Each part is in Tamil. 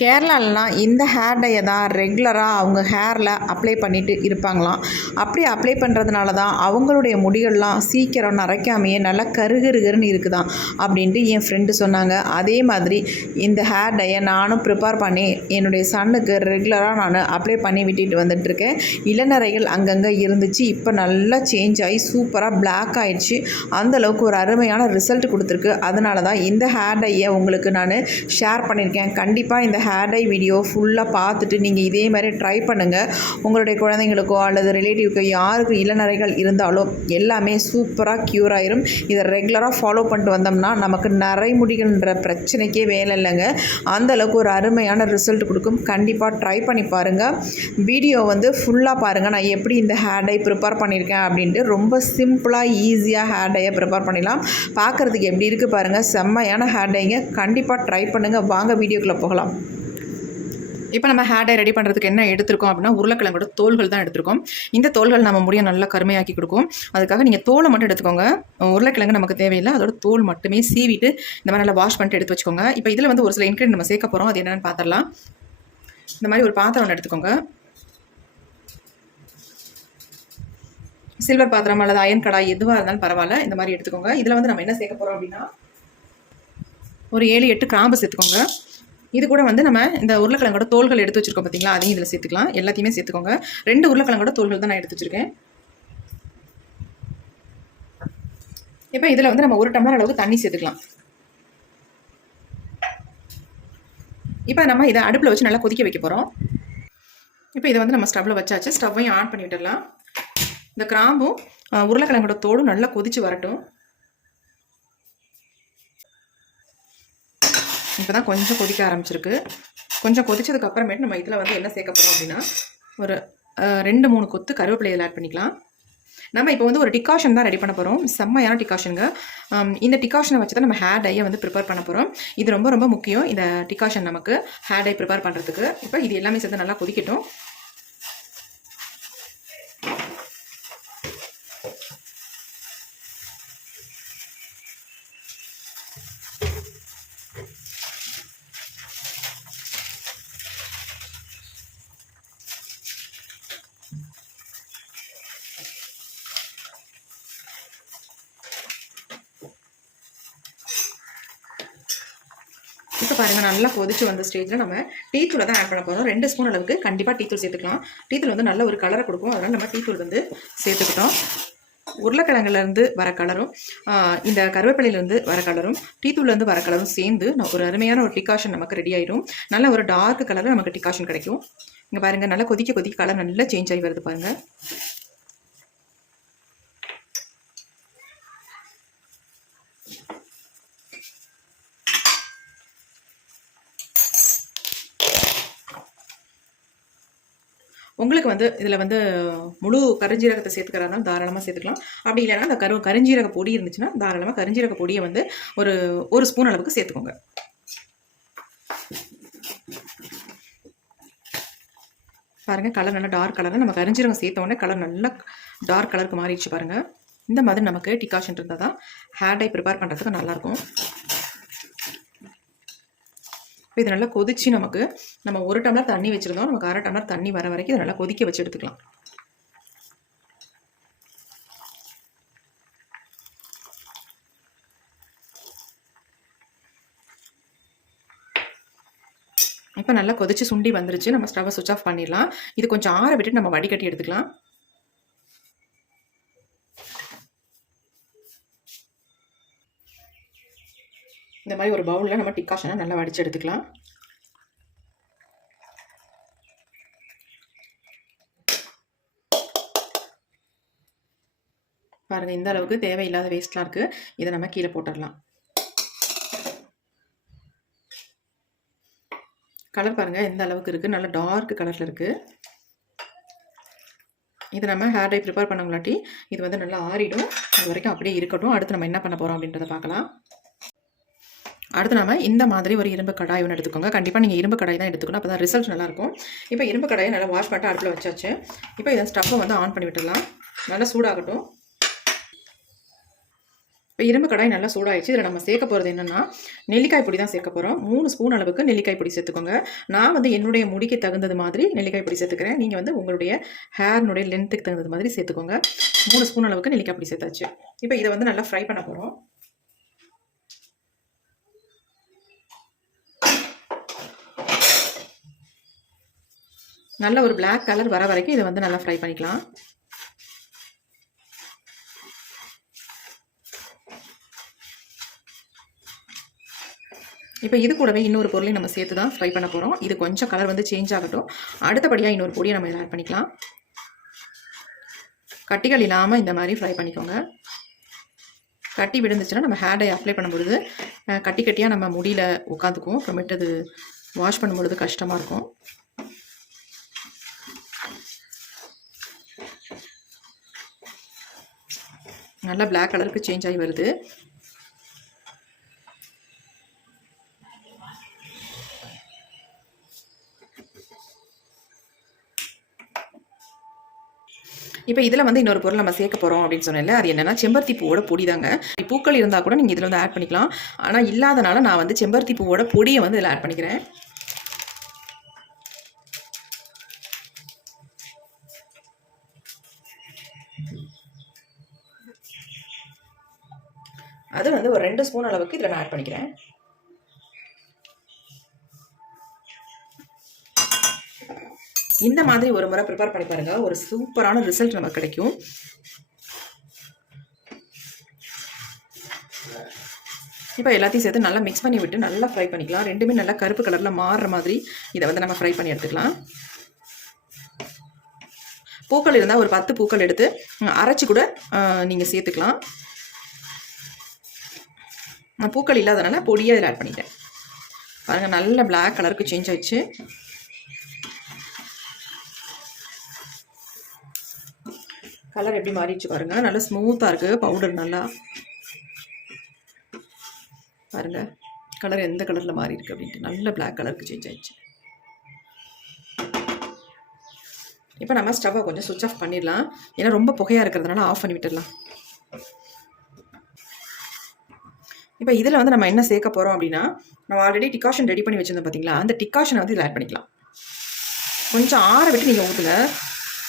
கேரளாலலாம் இந்த ஹேர் டையை தான் ரெகுலராக அவங்க ஹேரில் அப்ளை பண்ணிட்டு இருப்பாங்களாம். அப்படி அப்ளை பண்ணுறதுனால தான் அவங்களுடைய முடிகள்லாம் சீக்கிரம் நரைக்காமையே நல்லா கருகருகருன்னு இருக்குதான் அப்படின்ட்டு என் ஃப்ரெண்டு சொன்னாங்க. அதே மாதிரி இந்த ஹேர் டையை நானும் ப்ரிப்பேர் பண்ணி என்னுடைய சன்னுக்கு ரெகுலராக நான் அப்ளை பண்ணி விட்டுட்டு வந்துட்டுருக்கேன். இளநரைகள் அங்கங்கே இருந்துச்சு. இப்போ நல்லா சேஞ்ச் ஆகி சூப்பராக பிளாக் ஆயிடுச்சு. அந்தளவுக்கு ஒரு அருமையான ரிசல்ட் கொடுத்துருக்கு. அதனால தான் இந்த ஹேர் டையை உங்களுக்கு நான் ஷேர் பண்ணியிருக்கேன். கண்டிப்பாக இந்த ஹேர் டை வீடியோ ஃபுல்லாக பார்த்துட்டு நீங்கள் இதே மாதிரி ட்ரை பண்ணுங்கள் உங்களுடைய குழந்தைங்களுக்கோ அல்லது ரிலேட்டிவ்க்கோ யாருக்கு இளநரைகள் இருந்தாலும் எல்லாமே சூப்பராக க்யூர் ஆயிரும். இதை ரெகுலராக ஃபாலோ பண்ணிட்டு வந்தோம்னா நமக்கு நரைமுடிகள்ன்ற பிரச்சனைக்கே வேலை இல்லைங்க. அந்த அளவுக்கு ஒரு அருமையான ரிசல்ட் கொடுக்கும். கண்டிப்பாக ட்ரை பண்ணி பாருங்கள் வீடியோ வந்து ஃபுல்லாக பாருங்கள் நான் எப்படி இந்த ஹேர் டை ப்ரிப்பேர் பண்ணியிருக்கேன் அப்படின்ட்டு ரொம்ப சிம்பிளாக ஈஸியாக ஹேர் டையை ப்ரிப்பேர் பண்ணிடலாம். பார்க்குறதுக்கு எப்படி இருக்குது பாருங்கள் செம்மையான ஹேர் டைங்க கண்டிப்பாக ட்ரை பண்ணுங்கள் வாங்க வீடியோக்குள்ளே போகலாம். இப்போ நம்ம ஹேர் டை ரெடி பண்ணுறதுக்கு என்ன எடுத்திருக்கோம் அப்படின்னா உருளைக்கிழங்கோட தோல்கள் தான் எடுத்திருக்கோம். இந்த தோல்கள் நம்ம முடிய நல்லா கருமையாக்கி கொடுக்கும். அதுக்காக நீங்கள் தோலை மட்டும் எடுத்துக்கோங்க. உருளைக்கிழங்கு நமக்கு தேவையில்லை. அதோட தோல் மட்டுமே சீவிட்டு இந்த மாதிரி நல்லா வாஷ் பண்ணிட்டு எடுத்து வச்சுக்கோங்க. இப்போ இதில் வந்து ஒரு சில இன்க்ரீடியன்ட் நம்ம சேர்க்க போகிறோம் அது என்னென்னு பார்த்துடலாம் இந்த மாதிரி ஒரு பாத்திரம் ஒன்று எடுத்துக்கோங்க. சில்வர் பாத்திரம் அல்லது அயன் கடாய் எதுவாக இருந்தாலும் பரவாயில்ல. இந்த மாதிரி எடுத்துக்கோங்க. இதில் வந்து நம்ம என்ன சேர்க்க போகிறோம் அப்படின்னா ஒரு ஏழு எட்டு கிராம்பு சேர்த்துக்கோங்க. இது கூட வந்து நம்ம இந்த உருளைக்கிழங்கோட தோள்கள் எடுத்து வச்சிருக்கோம் பார்த்தீங்களா அதையும் இதில் சேர்த்துக்கலாம். எல்லாத்தையுமே சேர்த்துக்கோங்க. ரெண்டு உருளைக்கிழங்கோட தோள்கள் தான் நான் எடுத்து வச்சிருக்கேன். இப்போ இதில் வந்து நம்ம ஒரு டம்ளர் அளவுக்கு தண்ணி சேர்த்துக்கலாம். இப்போ நம்ம இதை அடுப்பில் வச்சு நல்லா கொதிக்க வைக்க போகிறோம் இப்போ இதை வந்து நம்ம ஸ்டவ்வில் வச்சாச்சு. ஸ்டவ்வையும் ஆன் பண்ணி விட்டுடலாம். இந்த கிராம்பும் உருளைக்கிழங்கோட தோடும் நல்லா கொதிச்சு வரட்டும். இப்போ தான் கொஞ்சம் கொதிக்க ஆரம்பிச்சிருக்கு. கொஞ்சம் கொதிச்சதுக்கு அப்புறமேட்டு நம்ம இதில் வந்து என்ன சேர்க்க போகிறோம் அப்படின்னா ஒரு ரெண்டு மூணு கொத்து கருவேப்பிலை இதில் ஆட் பண்ணிக்கலாம். நம்ம இப்போ வந்து ஒரு டிகாஷன் தான் ரெடி பண்ண போகிறோம் செம்மையான டிகாஷனுங்க இந்த டிகாஷனை வச்சு தான் நம்ம ஹேர் டையை வந்து ப்ரிப்பேர் பண்ண போகிறோம் இது ரொம்ப ரொம்ப முக்கியம். இந்த டிகாஷன் நமக்கு ஹேர் டை ப்ரிப்பேர் பண்ணுறதுக்கு இப்போ இது எல்லாமே சேர்த்து நல்லா கொதிக்கட்டும். இப்போ பாருங்கள் நல்லா கொதிச்சு வந்த ஸ்டேஜில் நம்ம டீ தூளை தான் ஆட் பண்ண போகிறோம் ரெண்டு ஸ்பூன் அளவுக்கு கண்டிப்பாக டீ தூள் சேர்த்துக்கலாம். டீ தூள் வந்து நல்ல ஒரு கலரை கொடுக்கும். அதனால் நம்ம டீ தூள் வந்து சேர்த்துக்கிட்டோம். உருளைக்கிழங்குலேருந்து வர கலரும் இந்த கருவேப்பிலையிலேருந்து வர கலரும் டீ தூள்லேருந்து வர கலரும் சேர்ந்து ஒரு அருமையான ஒரு டிகாஷன் நமக்கு ரெடி ஆயிடும் நல்ல ஒரு டார்க் கலரில் நமக்கு டிகாஷன் கிடைக்கும். இங்கே பாருங்கள் நல்லா கொதிக்க கொதிக்க கலர் நல்லா சேஞ்ச் ஆகி வருது பாருங்கள் உங்களுக்கு வந்து இதில் வந்து முழு கருஞ்சீரகத்தை சேர்த்துக்கிறதா இருந்தாலும் தாராளமாக சேர்த்துக்கலாம். அப்படி இல்லைன்னா அந்த கரு கருஞ்சீரக பொடி இருந்துச்சுன்னா தாராளமாக கருஞ்சீரக பொடியை வந்து ஒரு ஒரு ஸ்பூன் அளவுக்கு சேர்த்துக்கோங்க. பாருங்கள் கலர் நல்லா டார்க் கலர் நம்ம கருஞ்சீரகம் சேர்த்தோடனே கலர் நல்லா டார்க் கலருக்கு மாறிடுச்சு பாருங்கள் இந்த மாதிரி நமக்கு டிகாஷன் இருந்தால் தான் ஹேர் டை ப்ரிப்பேர் பண்ணுறதுக்கு நல்லாயிருக்கும் இப்போ இது நல்லா கொதிச்சு நமக்கு நம்ம ஒரு டம்ளர் தண்ணி வச்சுருந்தோம். நமக்கு அரை டம்ளர் தண்ணி வர வரைக்கும் இதை நல்லா கொதிக்க வச்சு எடுத்துக்கலாம். இப்போ நல்லா கொதிச்சு சுண்டி வந்துருச்சு. நம்ம ஸ்டவ்வை சுவிச் ஆஃப் பண்ணிடலாம். இது கொஞ்சம் ஆற விட்டுட்டு நம்ம வடிகட்டி எடுத்துக்கலாம். இந்த மாதிரி ஒரு பவுலில் நம்ம டிக்காஷனை நல்லா வடித்து எடுத்துக்கலாம். பாருங்கள் இந்த அளவுக்கு தேவையில்லாத வேஸ்ட்லாம் இருக்குது இதை நம்ம கீழே போட்டுடலாம். கலர் பாருங்கள் எந்த அளவுக்கு இருக்குது நல்ல டார்க் கலரில் இருக்குது இது நம்ம ஹேர் டை ப்ரிப்பேர் பண்ணவங்களாட்டி இது வந்து நல்லா ஆறிடும். அது வரைக்கும் அப்படியே இருக்கட்டும். அடுத்து நம்ம என்ன பண்ண போகிறோம் அப்படின்றத பார்க்கலாம். அடுத்து நம்ம இந்த மாதிரி ஒரு இரும்பு கடாய் ஒன்று எடுத்துக்கோங்க. கண்டிப்பாக நீங்கள் இரும்பு கடாய் தான் எடுத்துக்கணும். அப்போ தான் ரிசல்ட் நல்லாயிருக்கும். இப்போ இரும்பு கடாயை நல்லா வாஷ் பண்ணிட்டு அடுப்பில் வச்சாச்சு. இப்போ இதை ஸ்டவ்வை வந்து ஆன் பண்ணி விட்டுடலாம். நல்லா சூடாகட்டும். இப்போ இரும்பு கடாய் நல்லா சூடாயிடுச்சு. இதில் நம்ம சேர்க்க போகிறது என்னென்னா நெல்லிக்காய் பொடி தான் சேர்க்க போகிறோம் மூணு ஸ்பூன் அளவுக்கு நெல்லிக்காய் பொடி சேர்த்துக்கோங்க. நான் வந்து என்னுடைய முடிக்கு தகுந்தது மாதிரி நெல்லிக்காய் பொடி சேர்த்துக்கிறேன். நீங்கள் வந்து உங்களுடைய ஹேர்னுடைய லென்த்துக்கு தகுந்தது மாதிரி சேர்த்துக்கோங்க. மூணு ஸ்பூன் அளவுக்கு நெல்லிக்காய் பொடி சேர்த்தாச்சு. இப்போ இதை வந்து நல்லா ஃப்ரை பண்ண போகிறோம் நல்ல ஒரு பிளாக் கலர் வர வரைக்கும் இதை வந்து நல்லா ஃப்ரை பண்ணிக்கலாம். இப்போ இது கூடவே இன்னொரு பொருளையும் நம்ம சேர்த்து தான் ஃப்ரை பண்ண போகிறோம் இது கொஞ்சம் கலர் வந்து சேஞ்ச் ஆகட்டும். அடுத்தபடியாக இன்னொரு பொடியை நம்ம இதில் ஆட் பண்ணிக்கலாம். கட்டிகள் இல்லாமல் இந்த மாதிரி ஃப்ரை பண்ணிக்கோங்க. கட்டி விழுந்துச்சுன்னா நம்ம ஹேர் டை அப்ளை பண்ணும்பொழுது கட்டி கட்டியாக நம்ம முடியில் உட்காந்துக்கும். அப்புறமேட்டு அது வாஷ் பண்ணும்பொழுது கஷ்டமாக இருக்கும். நல்லா பிளாக் கலருக்கு சேஞ்ச் ஆகி வருது. இப்போ இதில் வந்து இன்னொரு பொருள் நம்ம சேர்க்க போகிறோம் அப்படின்னு சொன்னேன்ல அது என்னன்னா செம்பருத்தி பூவோட பொடி தாங்க பூக்கள் இருந்தால் கூட நீங்கள் இதில் வந்து ஆட் பண்ணிக்கலாம். ஆனால் இல்லாதனால நான் வந்து செம்பருத்தி பூவோட பொடியை வந்து இதில் ஆட் பண்ணிக்கிறேன். அது வந்து ஒரு ரெண்டு ஸ்பூன் அளவுக்கு இதில் நான் ஆட் பண்ணிக்கிறேன். இந்த மாதிரி ஒரு முறை ப்ரிப்பேர் பண்ணி பாருங்கள் ஒரு சூப்பரான ரிசல்ட் நமக்கு கிடைக்கும். இப்போ எல்லாத்தையும் சேர்த்து நல்லா மிக்ஸ் பண்ணி விட்டு நல்லா ஃப்ரை பண்ணிக்கலாம். ரெண்டுமே நல்லா கருப்பு கலரில் மாறுற மாதிரி இதை வந்து நம்ம ஃப்ரை பண்ணி எடுத்துக்கலாம். பூக்கள் இருந்தால் ஒரு பத்து பூக்கள் எடுத்து அரைச்சி கூட நீங்கள் சேர்த்துக்கலாம். நான் பூக்கள் இல்லாதனால பொடியாக இதில் ஆட் பண்ணிட்டேன். பாருங்கள் நல்ல பிளாக் கலருக்கு சேஞ்ச் ஆயிடுச்சு. கலர் எப்படி மாறிடுச்சு பாருங்கள் நல்லா ஸ்மூத்தாக இருக்குது பவுடர் நல்லா. பாருங்க கலர் எந்த கலரில் மாறி இருக்கு அப்படின்ட்டு நல்ல பிளாக் கலருக்கு சேஞ்ச் ஆயிடுச்சு. இப்போ நம்ம ஸ்டவ்வை கொஞ்சம் சுவிட்ச் ஆஃப் பண்ணிடலாம். ஏன்னா ரொம்ப புகையாக இருக்கிறதுனால ஆஃப் பண்ணி விட்டுடலாம். இப்போ இதில் வந்து நம்ம என்ன சேர்க்க போகிறோம் அப்படின்னா நம்ம ஆல்ரெடி டிகாஷன் ரெடி பண்ணி வச்சுருந்தோம் பார்த்தீங்களா அந்த டிகாஷனை வந்து இதில் ஆட் பண்ணிக்கலாம். கொஞ்சம் ஆற விட்டு நீங்கள் ஊற்றுங்க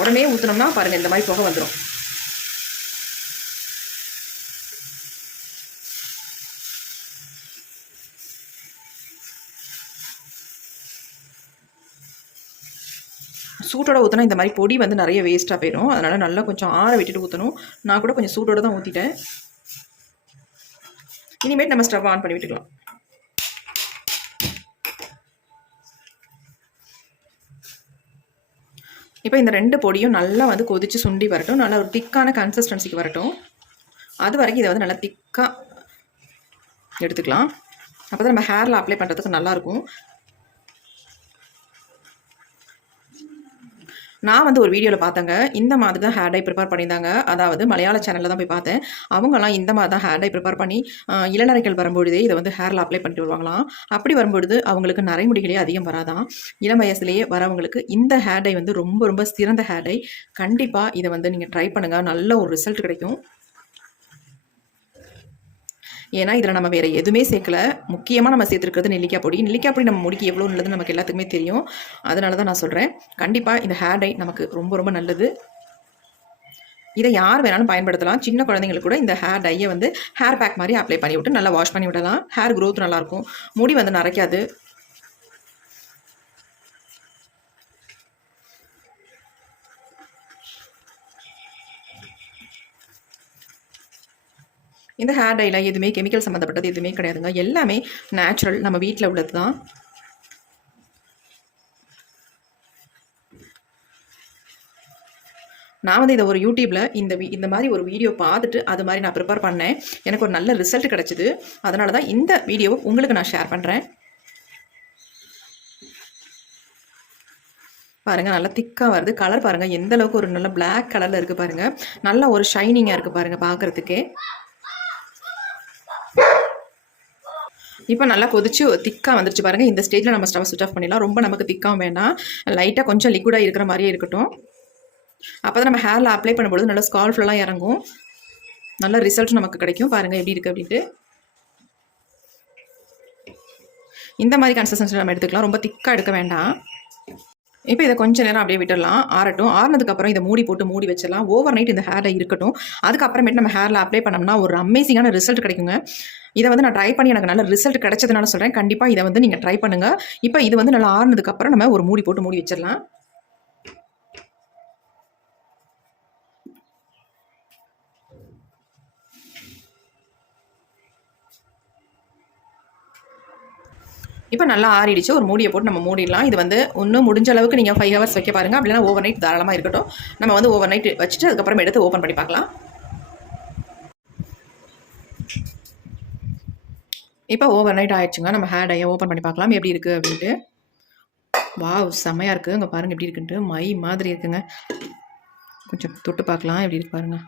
உடனே ஊற்றினோம்னா பாருங்கள் இந்த மாதிரி புகை வந்துடும் சூட்டோட ஊற்றினா இந்த மாதிரி பொடி வந்து நிறைய வேஸ்ட்டாக போயிடும். அதனால் நல்லா கொஞ்சம் ஆற விட்டுட்டு ஊற்றணும் நான் கூட கொஞ்சம் சூட்டோட தான் ஊற்றிட்டேன் இனிமேட் நம்ம ஸ்டவ் ஆன் பண்ணி விட்டுக்கலாம். இப்போ இந்த ரெண்டு பொடியும் நல்லா வந்து கொதிச்சு சுண்டி வரட்டும். நல்லா ஒரு திக்கான கன்சிஸ்டன்சிக்கு வரட்டும். அது வரைக்கும் இதை வந்து நல்லா திக்காக எடுத்துக்கலாம். அப்போ தான் நம்ம ஹேரில் அப்ளை பண்ணுறதுக்கு நல்லாயிருக்கும் நான் வந்து ஒரு வீடியோவில் பார்த்தேங்க. இந்த மாதிரி தான் ஹேர் டை ப்ரிப்பேர் பண்ணியிருந்தாங்க. அதாவது மலையாள சேனலில் தான் போய் பார்த்தேன். அவங்களாம் இந்த மாதிரி தான் ஹேர் டை ப்ரிப்பேர் பண்ணி இளநரைகள் வரும்பொழுதே இதை வந்து ஹேரில் அப்ளை பண்ணிட்டு வருவாங்களாம். அப்படி வரும்பொழுது அவங்களுக்கு நரைமுடிகளே அதிகம் வராதான் இளம் வயசுலேயே வரவங்களுக்கு இந்த ஹேர் டை வந்து ரொம்ப ரொம்ப சிறந்த ஹேர் டை கண்டிப்பாக இதை வந்து நீங்கள் ட்ரை பண்ணுங்கள் நல்ல ஒரு ரிசல்ட் கிடைக்கும். ஏன்னா இதில் நம்ம வேறு எதுவுமே சேர்க்கல. முக்கியமாக நம்ம சேர்த்துருக்கிறது நெல்லிக்காய் பொடி. நெல்லிக்காய் பொடி நம்ம முடிக்கு எவ்வளோ நல்லது நமக்கு எல்லாத்துக்குமே தெரியும். அதனால தான் நான் சொல்கிறேன் கண்டிப்பாக இந்த ஹேர் டை நமக்கு ரொம்ப ரொம்ப நல்லது. இதை யார் வேணாலும் பயன்படுத்தலாம். சின்ன குழந்தைங்களுக்கு கூட இந்த ஹேர் டையை வந்து ஹேர் பேக் மாதிரி அப்ளை பண்ணி விட்டு நல்லா வாஷ் பண்ணி விடலாம் ஹேர் க்ரோத் நல்லாயிருக்கும். முடி வந்து நரைக்காது. இந்த ஹேர் டைலாம் எதுவுமே கெமிக்கல் சம்மந்தப்பட்டது எதுவுமே கிடையாதுங்க. எல்லாமே நேச்சுரல் நம்ம வீட்டில் உள்ளது தான் நான் வந்து இதை ஒரு யூடியூப்பில் இந்த இந்த மாதிரி ஒரு வீடியோ பார்த்துட்டு அது மாதிரி நான் ப்ரிப்பேர் பண்ணேன். எனக்கு ஒரு நல்ல ரிசல்ட் கிடச்சிது. அதனால தான் இந்த வீடியோவை உங்களுக்கு நான் ஷேர் பண்ணுறேன் பாருங்கள் நல்லா திக்காக வருது. கலர் பாருங்கள் எந்த அளவுக்கு ஒரு நல்ல பிளாக் கலரில் இருக்குது பாருங்கள் நல்ல ஒரு ஷைனிங்காக இருக்குது பாருங்கள் பார்க்குறதுக்கே. இப்போ நல்லா கொதிச்சு திக்காக வந்துருச்சு பாருங்கள் இந்த ஸ்டேஜில் நம்ம ஸ்டவ் சுவிச் ஆஃப் பண்ணிடலாம். ரொம்ப நமக்கு திக்காகவும் வேணாம் லைட்டாக கொஞ்சம் லிக்விடாக இருக்கிற மாதிரியே இருக்கட்டும். அப்போ தான் நம்ம ஹேரில் அப்ளை பண்ணும்போது நல்லா ஸ்கால்ஃப்லாம் இறங்கும். நல்ல ரிசல்ட் நமக்கு கிடைக்கும். பாருங்கள் எப்படி இருக்குது அப்படின்ட்டு. இந்த மாதிரி கன்சிஸ்டன்சி நம்ம எடுத்துக்கலாம். ரொம்ப திக்காக எடுக்க வேண்டாம். இப்போ இதை கொஞ்சம் நேரம் அப்படியே விட்டுடலாம் ஆறட்டும். ஆறுனதுக்கப்புறம் இதை மூடி போட்டு மூடி வச்சிடலாம். ஓவர் நைட் இந்த ஹேரில் இருக்கட்டும். அதுக்கப்புறமேட்டு நம்ம ஹேரில் அப்ளை பண்ணோம்னா ஒரு அமேசிங்கான ரிசல்ட் கிடைக்குங்க. இதை வந்து நான் ட்ரை பண்ணி எனக்கு நல்ல ரிசல்ட் கிடைச்சதுனால சொல்கிறேன் கண்டிப்பாக இதை வந்து நீங்கள் ட்ரை பண்ணுங்கள் இப்போ இது வந்து நல்லா ஆறுனதுக்கப்புறம் நம்ம ஒரு மூடி போட்டு மூடி வச்சிடலாம். இப்போ நல்லா ஆறிடுச்சு. ஒரு மூடியை போட்டு நம்ம மூடிடலாம். இது வந்து இன்னும் முடிஞ்ச அளவுக்கு நீங்கள் ஃபைவ் ஹவர்ஸ் வைக்க பாருங்கள் அப்படின்னா ஓவர் நைட் தாராளமாக இருக்கட்டும். நம்ம வந்து ஓவர் நைட் வச்சுட்டு அதுக்கப்புறம் எடுத்து ஓப்பன் பண்ணி பார்க்கலாம். இப்போ ஓவர் நைட் ஆயிடுச்சுங்க. நம்ம ஹேர் டையை ஓப்பன் பண்ணி பார்க்கலாம். எப்படி இருக்குது அப்படின்ட்டு. வா செம்மையாக இருக்குது அங்கே பாருங்கள் எப்படி இருக்குன்ட்டு. மை மாதிரி இருக்குங்க. கொஞ்சம் தொட்டு பார்க்கலாம். எப்படி இருக்கு பாருங்கள்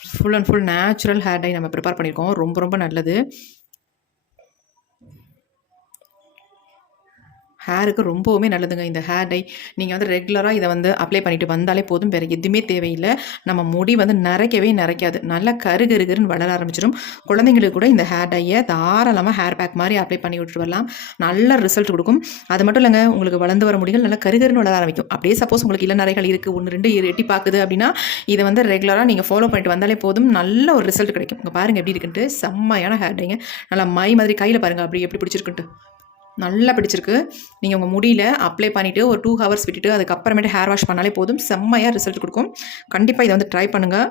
full and full natural hair dye நம்ம ப்ரிப்பேர் பண்ணியிருக்கோம். ரொம்ப ரொம்ப நல்லது. ஹேருக்கு ரொம்பவுமே நல்லதுங்க. இந்த ஹேர் டை நீங்கள் வந்து ரெகுலராக இதை வந்து அப்ளை பண்ணிட்டு வந்தாலே போதும். வேறு எதுவுமே தேவையில்லை. நம்ம முடி வந்து நிறைக்கவே நிறைக்காது நல்லா கருகருகருன்னு வளர ஆரம்பிச்சிடும் குழந்தைங்களுக்கு கூட இந்த ஹேர் டையை தாராளமாக ஹேர் பேக் மாதிரி அப்ளை பண்ணி விட்டுட்டு வரலாம். நல்ல ரிசல்ட் கொடுக்கும். அது மட்டும் இல்லைங்க உங்களுக்கு வளர்ந்து வர முடிகள் நல்லா கருகருன்னு வளர ஆரம்பிக்கும். அப்படியே சப்போஸ் உங்களுக்கு இளநரைகள் இருக்குது ஒன்று ரெண்டு எட்டி பார்க்குது அப்படின்னா இதை வந்து ரெகுலராக நீங்கள் ஃபாலோ பண்ணிட்டு வந்தாலே போதும். நல்ல ஒரு ரிசல்ட் கிடைக்கும். இங்கே பாருங்கள் எப்படி இருக்குன்ட்டு. செம்மையான ஹேர் டைங்க. நல்லா மை மாதிரி கையில் பாருங்கள் அப்படி எப்படி பிடிச்சிருக்குன்ட்டு. நல்லா பிடிச்சிருக்கு. நீங்கள் உங்கள் முடியல அப்ளை பண்ணிவிட்டு ஒரு டூ ஹவர்ஸ் விட்டுட்டு அதுக்கப்புறமேட்டு ஹேர் வாஷ் பண்ணாலே போதும். செம்மையாக ரிசல்ட் கொடுக்கும். கண்டிப்பாக இதை வந்து ட்ரை பண்ணுங்கள்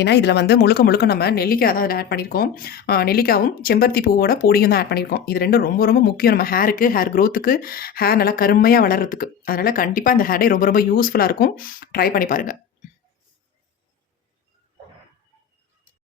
ஏன்னா இதில் வந்து முழுக்க முழுக்க நம்ம நெல்லிக்காய் தான் அதில் ஆட் பண்ணியிருக்கோம் நெல்லிக்காவும் செம்பருத்தி பூவோட பொடியும் தான் ஆட் பண்ணியிருக்கோம் இது ரெண்டும் ரொம்ப ரொம்ப முக்கியம் நம்ம ஹேருக்கு ஹேர் க்ரோத்துக்கு ஹேர் நல்லா கருமையாக வளர்கிறதுக்கு அதனால் கண்டிப்பாக இந்த ஹேர் ரொம்ப ரொம்ப யூஸ்ஃபுல்லாக இருக்கும். ட்ரை பண்ணி பாருங்கள்